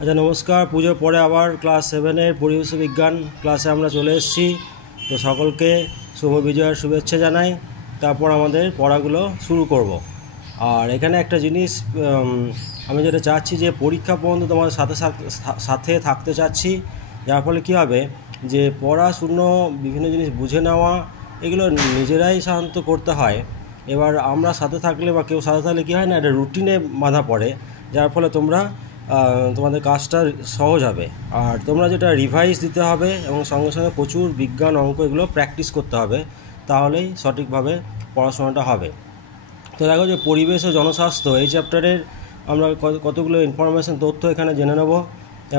আচ্ছা, নমস্কার। পুজোর পরে আবার ক্লাস 7-এর পরিবেশ বিজ্ঞান ক্লাসে আমরা চলে এসেছি। তো সকলকে শুভ বিজয়ের শুভেচ্ছা জানাই। তারপর আমাদের পড়াগুলো শুরু করব। আর এখানে একটা জিনিস আমি যেটা চাচ্ছি যে পরীক্ষা পর্যন্ত তোমাদের সাথে থাকতে চাচ্ছি, যার ফলে কী হবে যে পড়াশুনো বিভিন্ন জিনিস বুঝে নেওয়া এগুলো নিজেরাই সাধারণত করতে হয়। এবার আমরা সাথে থাকলে বা কেউ সাথে থাকলে কী হয় না, একটা রুটিনে বাঁধা পড়ে, যার ফলে তোমাদের কাজটা সহজ হবে। আর তোমরা যেটা রিভাইজ দিতে হবে এবং সঙ্গে সঙ্গে প্রচুর বিজ্ঞান অঙ্ক এগুলো প্র্যাকটিস করতে হবে, তাহলেই সঠিকভাবে পড়াশোনাটা হবে। তো দেখো যে পরিবেশ ও জনস্বাস্থ্য এই চ্যাপ্টারের আমরা কতগুলো ইনফরমেশন তথ্য এখানে জেনে নেব।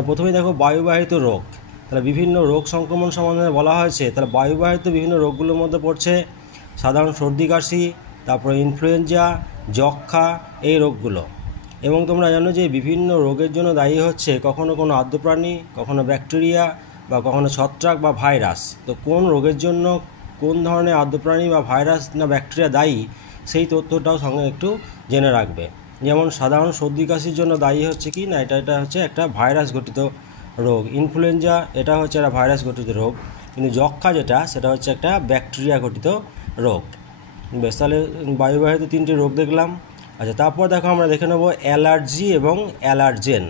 প্রথমেই দেখো বায়ুবাহিত রোগ। তাহলে বিভিন্ন রোগ সংক্রমণ সম্বন্ধে বলা হয়েছে। তাহলে বায়ুবাহিত বিভিন্ন রোগগুলোর মধ্যে পড়ছে সাধারণ সর্দি কাশি, তারপরে ইনফ্লুয়েঞ্জা, যক্ষা, এই রোগগুলো। এবং তোমরা জানো যে বিভিন্ন রোগের জন্য দায়ী হচ্ছে কখনো কোনো আর্দ্রপ্রাণী, কখনো ব্যাকটেরিয়া, বা কখনো ছত্রাক বা ভাইরাস। তো কোন রোগের জন্য কোন ধরনের আর্দ্রপ্রাণী বা ভাইরাস না ব্যাকটেরিয়া দায়ী, সেই তথ্যটাও সঙ্গে একটু জেনে রাখবে। যেমন সাধারণ সর্দি কাশির জন্য দায়ী হচ্ছে কি না, এটা হচ্ছে একটা ভাইরাস ঘটিত রোগ। ইনফ্লুয়েঞ্জা এটা হচ্ছে একটা ভাইরাস ঘটিত রোগ, কিন্তু যক্ষা সেটা হচ্ছে একটা ব্যাকটেরিয়া ঘটিত রোগ। বেশ, তাহলে বায়ুবাহিত 3টি রোগ দেখলাম। আচ্ছা, তারপর দেখো আমরা দেখে নেব অ্যালার্জি এবং অ্যালার্জেন।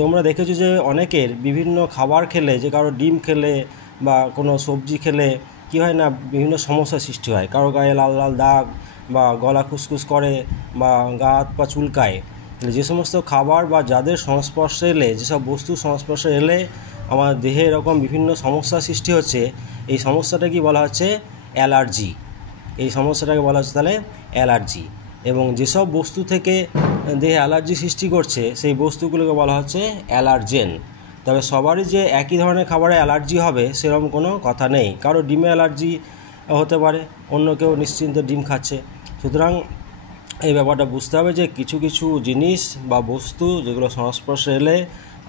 তোমরা দেখেছো যে অনেকের বিভিন্ন খাবার খেলে, যে কারো ডিম খেলে বা কোনো সবজি খেলে কী হয় না, বিভিন্ন সমস্যার সৃষ্টি হয়। কারো গায়ে লাল লাল দাগ, বা গলা খুসখুস করে, বা গা হাত পা চুলকায়। যে সমস্ত খাবার বা যাদের সংস্পর্শে এলে, যেসব বস্তুর সংস্পর্শে এলে আমার দেহে এরকম বিভিন্ন সমস্যার সৃষ্টি হচ্ছে, এই সমস্যাটা কি বলা হচ্ছে? অ্যালার্জি। এই সমস্যাটাকে বলা হচ্ছে তাহলে অ্যালার্জি। এবং যেসব বস্তু থেকে দেহে অ্যালার্জি সৃষ্টি করছে, সেই বস্তুগুলোকে বলা হচ্ছে অ্যালার্জেন। তবে সবারই যে একই ধরনের খাবারে অ্যালার্জি হবে সেরকম কোনো কথা নেই। কারো ডিমে অ্যালার্জি হতে পারে, অন্য কেউ নিশ্চিন্তে ডিম খাচ্ছে। সুতরাং এই ব্যাপারটা বুঝতে হবে যে কিছু কিছু জিনিস বা বস্তু যেগুলো সংস্পর্শে এলে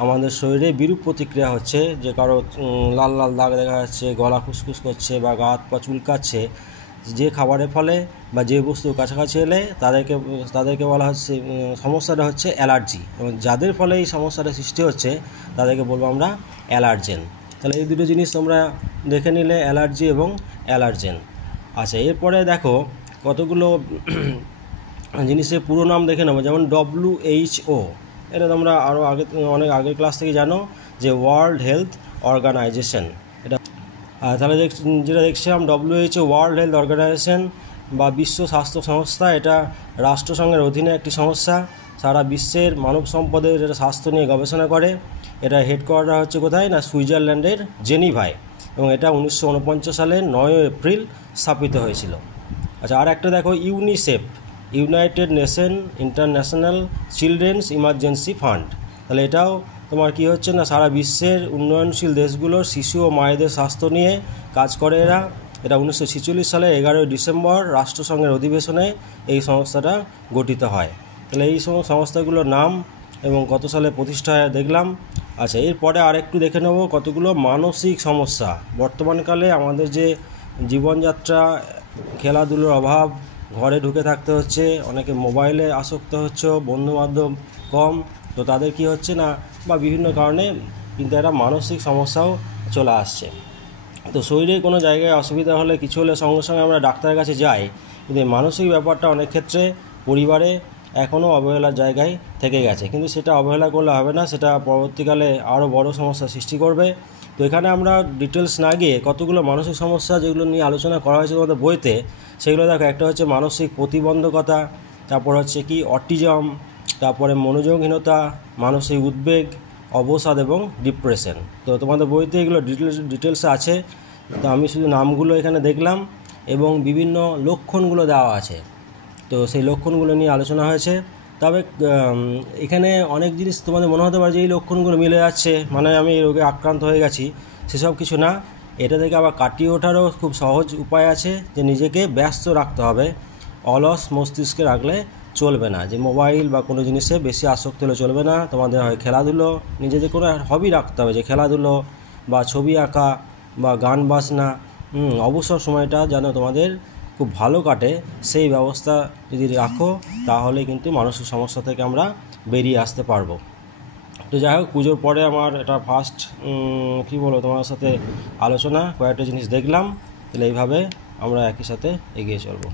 আমাদের শরীরে বিরূপ প্রতিক্রিয়া হচ্ছে, যে কারো লাল লাল দাগ দেখা যাচ্ছে, গলা খুসখুস করছে, বা গা হাত পা চুলকাচ্ছে, যে খাবারের ফলে বা যে বস্তুর কাছাকাছি এলে তাদেরকে বলা হচ্ছে, সমস্যাটা হচ্ছে অ্যালার্জি। এবং যাদের ফলে এই সমস্যাটা সৃষ্টি হচ্ছে তাদেরকে বলবো আমরা অ্যালার্জেন। তাহলে এই দুটো জিনিস তোমরা দেখে নিলে, অ্যালার্জি এবং অ্যালার্জেন। আচ্ছা, এরপরে দেখো কতগুলো জিনিসের পুরো নাম দেখে নেবো। যেমন WHO, এটা তোমরা আরও অনেক আগের ক্লাস থেকে জানো যে ওয়ার্ল্ড হেলথ অর্গানাইজেশন। এটা তাহলে যেটা দেখছিলাম WHO ওয়ার্ল্ড হেলথ অর্গানাইজেশন বা বিশ্ব স্বাস্থ্য সংস্থা, এটা রাষ্ট্রসংঘের অধীনে একটি সংস্থা। সারা বিশ্বের মানব সম্পদের এটা স্বাস্থ্য নিয়ে গবেষণা করে। এটা হেডকোয়ার্টার হচ্ছে কোথায় না, সুইজারল্যান্ডের জেনিভায়। এবং এটা 1949 সালের 9 এপ্রিল স্থাপিত হয়েছিল। আচ্ছা, আর একটা দেখো UNICEF, United nation international children's emergency fund. তাহলে এটাও তোমার কি হচ্ছে না, সারা বিশ্বের উন্নয়নশীল দেশগুলোর শিশু ও মায়েদের স্বাস্থ্য নিয়ে কাজ করে এরা। এটা 1946 সালে 11 ডিসেম্বর রাষ্ট্রসংঘের অধিবেশনে এই সংস্থাটা গঠিত হয়। তাহলে এই সমস্ত সংস্থাগুলোর নাম এবং কত সালে প্রতিষ্ঠা হয় দেখলাম। আচ্ছা, এরপরে আরেকটু দেখে নেব কতগুলো মানসিক সমস্যা। বর্তমানকালে আমাদের যে জীবনযাত্রা, খেলাধুলোর অভাব, ঘরে ঢুকে থাকতে হচ্ছে, অনেকে মোবাইলে আসক্ত হচ্ছে, বন্ধুবান্ধব কম, তো তাদের কি হচ্ছে না, বা বিভিন্ন কারণে কিন্তু একটা মানসিক সমস্যাও চলে আসছে। তো শরীরে কোনো জায়গায় অসুবিধা হলে, কিছু হলে সঙ্গে সঙ্গে আমরা ডাক্তারের কাছে যাই, কিন্তু এই মানসিক ব্যাপারটা অনেক ক্ষেত্রে পরিবারে এখনও অবহেলার জায়গায় থেকে গেছে। কিন্তু সেটা অবহেলা করলে হবে না, সেটা পরবর্তীকালে আরও বড় সমস্যার সৃষ্টি করবে। তো এখানে আমরা ডিটেলস না গিয়ে কতগুলো মানসিক সমস্যা যেগুলো নিয়ে আলোচনা করা হয়েছে তোমাদের বইতে, সেগুলো দেখো। একটা হচ্ছে মানসিক প্রতিবন্ধকতা, তারপর হচ্ছে কি অটিজম, তারপরে মনোযোগহীনতা, মানসিক উদ্বেগ, অবসাদ এবং ডিপ্রেশন। তো তোমাদের বইতে এগুলো ডিটেলসে আছে। তো আমি শুধু নামগুলো এখানে দেখলাম এবং বিভিন্ন লক্ষণগুলো দেওয়া আছে। তো সেই লক্ষণগুলো নিয়ে আলোচনা হয়েছে। তবে এখানে অনেক জিনিস তোমাদের মনে হতে পারে যে এই লক্ষণগুলো মিলে যাচ্ছে, মানে আমি এই রোগে আক্রান্ত হয়ে গেছি। সেসব কিছু না, এটা থেকে আবার কাটিয়ে ওঠারও খুব সহজ উপায় আছে, যে নিজেকে ব্যস্ত রাখতে হবে। অলস মস্তিষ্কে রাখলে চলবে না, যে মোবাইল বা কোনো জিনিসে বেশি আসক্ত হলে চলবে না। তোমাদের হয় খেলাধুলো, নিজেদের কোনো হবি রাখতে হবে, যে খেলাধুলো বা ছবি আঁকা বা গান বাজনা, অবসর সময়টা যেন তোমাদের খুব ভালো কাটে, সেই ব্যবস্থা যদি রাখো, তাহলে কিন্তু মানসিক সমস্যা থেকে আমরা বেরিয়ে আসতে পারবো। তো যাই হোক, পুজোর পরে আমার এটা ফার্স্ট কী বলবো তোমার সাথে আলোচনা, কয়েকটা জিনিস দেখলাম, তাহলে এইভাবে আমরা একই সাথে এগিয়ে চলবো।